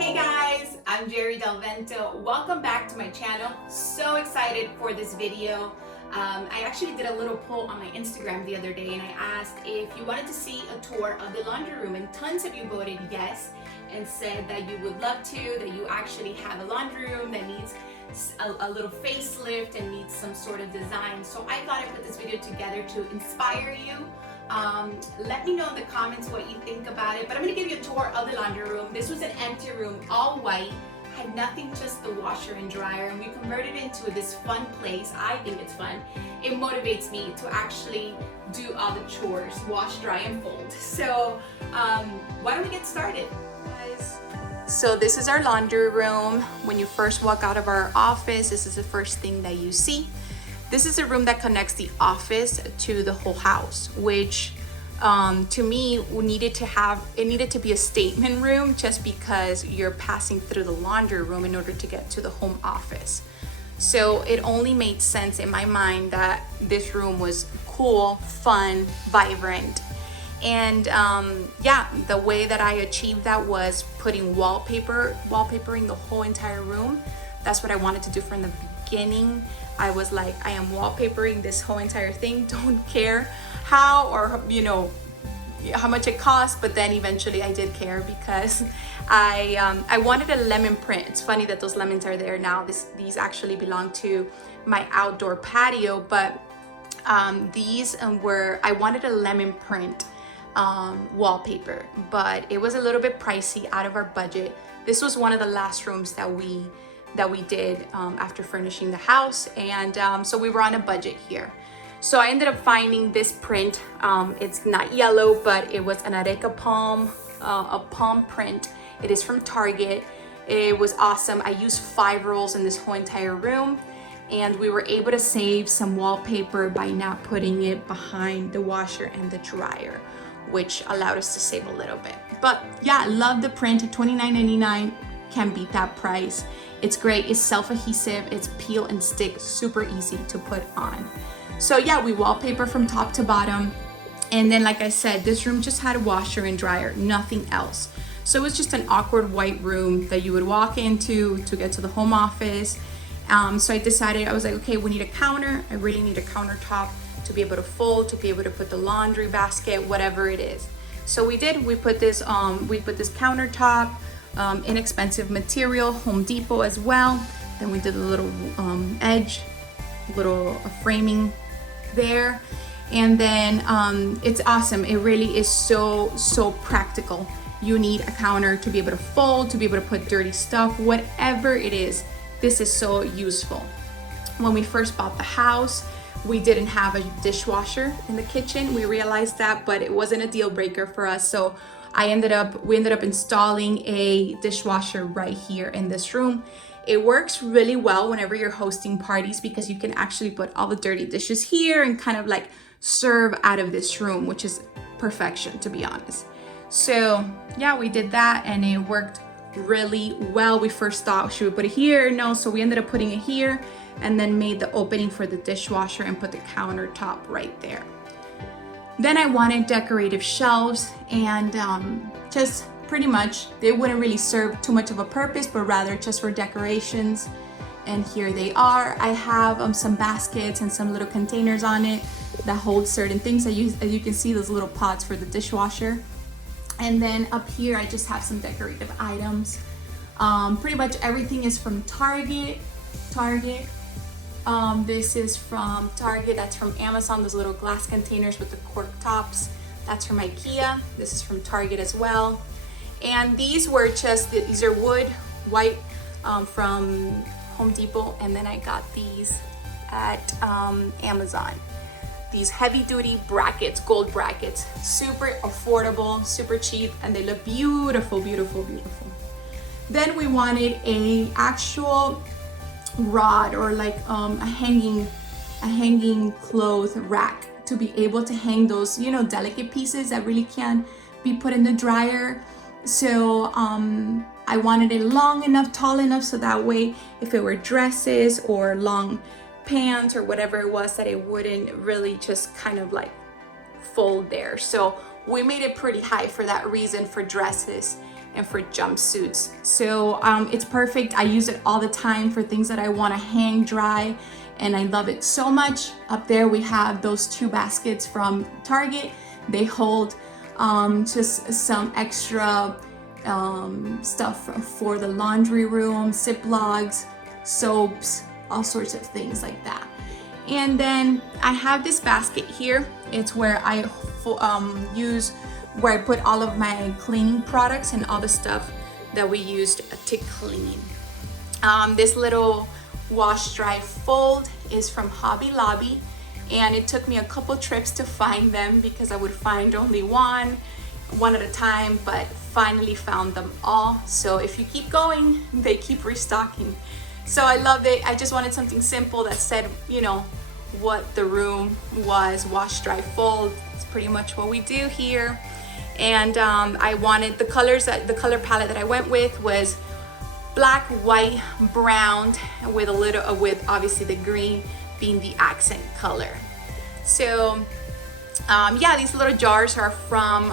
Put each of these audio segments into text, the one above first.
Hey guys, I'm Jerry Del Vento. Welcome back to my channel. So excited for this video. I actually did a little poll on my Instagram the other day and I asked if you wanted to see a tour of the laundry room, and tons of you voted yes and said that you would love to, that you actually have a laundry room that needs a little facelift and needs some sort of design. So I thought I'd put this video together to inspire you. Let me know in the comments what you think about it, but I'm gonna give you a tour of the laundry room. This was an empty room, all white, had nothing, just the washer and dryer, and we converted it into this fun place. I think it's fun. It motivates me to actually do all the chores, wash, dry, and fold. So why don't we get started, guys? So this is our laundry room. When you first walk out of our office, this is the first thing that you see. This is a room that connects the office to the whole house, which to me needed to be a statement room, just because you're passing through the laundry room in order to get to the home office. So it only made sense in my mind that this room was cool, fun, vibrant. And yeah, the way that I achieved that was putting wallpapering the whole entire room. That's what I wanted to do from the beginning. I was like, I am wallpapering this whole entire thing. Don't care how, or how much it costs. But then eventually I did care, because I wanted a lemon print. It's funny that those lemons are there now. These actually belong to my outdoor patio, but I wanted a lemon print wallpaper, but it was a little bit pricey, out of our budget. This was one of the last rooms that we did after furnishing the house, and so we were on a budget here. So I ended up finding this print. It's not yellow, but it was an areca palm, a palm print. It is from Target. It was awesome. I used 5 rolls in this whole entire room, and we were able to save some wallpaper by not putting it behind the washer and the dryer, which allowed us to save a little bit. But yeah, love the print. $29.99. Can't beat that price. It's great. It's self-adhesive. It's peel and stick, super easy to put on. So yeah, we wallpaper from top to bottom. And then, like I said, this room just had a washer and dryer, nothing else. So it was just an awkward white room that you would walk into to get to the home office. So I decided, I was like, okay, we need a counter. I really need a countertop to be able to fold, to be able to put the laundry basket, whatever it is. So we did. We put this countertop. Inexpensive material, Home Depot as well. Then we did a little edge, little framing there, and then it's awesome. It really is so practical. You need a counter to be able to fold, to be able to put dirty stuff, whatever it is. This is so useful. When we first bought the house, we didn't have a dishwasher in the kitchen. We realized that, but it wasn't a deal breaker for us. So we ended up installing a dishwasher right here in this room. It works really well whenever you're hosting parties, because you can actually put all the dirty dishes here and kind of like serve out of this room, which is perfection, to be honest. So yeah, we did that and it worked really well. We first thought, should we put it here? No, so we ended up putting it here, and then made the opening for the dishwasher and put the countertop right there. Then I wanted decorative shelves, and just pretty much, they wouldn't really serve too much of a purpose, but rather just for decorations. And here they are. I have some baskets and some little containers on it that hold certain things. As you can see, those little pots for the dishwasher. And then up here, I just have some decorative items. Pretty much everything is from Target. This is from Target. That's from Amazon. Those little glass containers with the cork tops. That's from IKEA. This is from Target as well. And these are wood, white, from Home Depot. And then I got these at Amazon. These heavy duty brackets, gold brackets, super affordable, super cheap, and they look beautiful, beautiful, beautiful. Then we wanted a actual rod, or like a hanging clothes rack, to be able to hang those delicate pieces that really can't be put in the dryer. So I wanted it long enough, tall enough, so that way if it were dresses or long pants or whatever it was, that it wouldn't really just kind of like fold there. So we made it pretty high for that reason, for dresses and for jumpsuits. So it's perfect. I use it all the time for things that I want to hang dry, and I love it so much. Up there we have those 2 baskets from Target. They hold just some extra stuff for the laundry room, Ziplocs, soaps, all sorts of things like that. And then I have this basket here. It's where I where I put all of my cleaning products and all the stuff that we used to clean. This little wash dry fold is from Hobby Lobby, and it took me a couple trips to find them because I would find only one at a time, but finally found them all. So if you keep going, they keep restocking. So I loved it. I just wanted something simple that said, you know, what the room was. Wash, dry, fold. It's pretty much what we do here. And I wanted the colors, the color palette that I went with was black, white, brown, with a little, with obviously the green being the accent color. So yeah, these little jars are from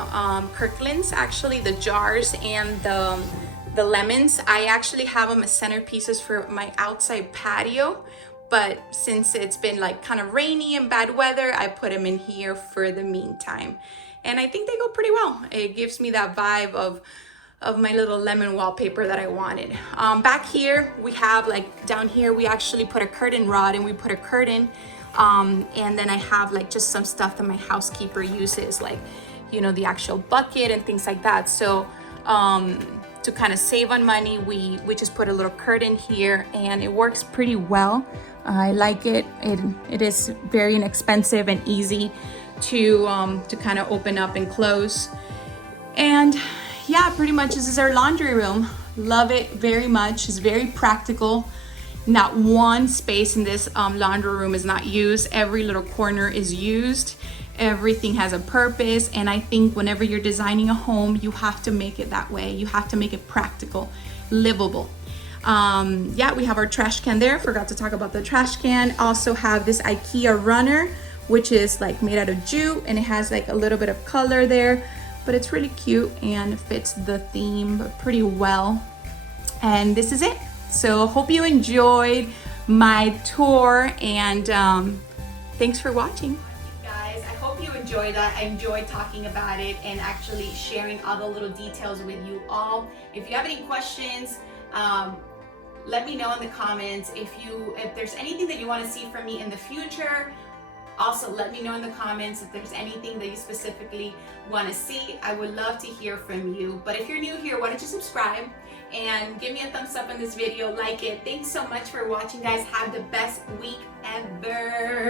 Kirkland's. Actually, the jars and the lemons, I actually have them as centerpieces for my outside patio, but since it's been like kind of rainy and bad weather, I put them in here for the meantime, and I think they go pretty well. It gives me that vibe of my little lemon wallpaper that I wanted. Back here we have, like down here, we actually put a curtain rod and we put a curtain. And then I have like just some stuff that my housekeeper uses, like, you know, the actual bucket and things like that. So to kind of save on money, we just put a little curtain here, and it works pretty well. I like it. It is very inexpensive and easy to kind of open up and close. And yeah, pretty much this is our laundry room. Love it very much. It's very practical. Not one space in this laundry room is not used. Every little corner is used. Everything has a purpose. And I think whenever you're designing a home, you have to make it that way. You have to make it practical, livable. Yeah, we have our trash can there. Forgot to talk about the trash can. Also have this IKEA runner, which is like made out of jute, and it has like a little bit of color there, but it's really cute and fits the theme pretty well. And this is it. So hope you enjoyed my tour, and thanks for watching. Guys, I hope you enjoyed that. I enjoyed talking about it and actually sharing all the little details with you all. If you have any questions, let me know in the comments. If there's anything that you want to see from me in the future, also let me know in the comments if there's anything that you specifically want to see. I would love to hear from you. But if you're new here, why don't you subscribe and give me a thumbs up on this video, like it. Thanks so much for watching, guys. Have the best week ever.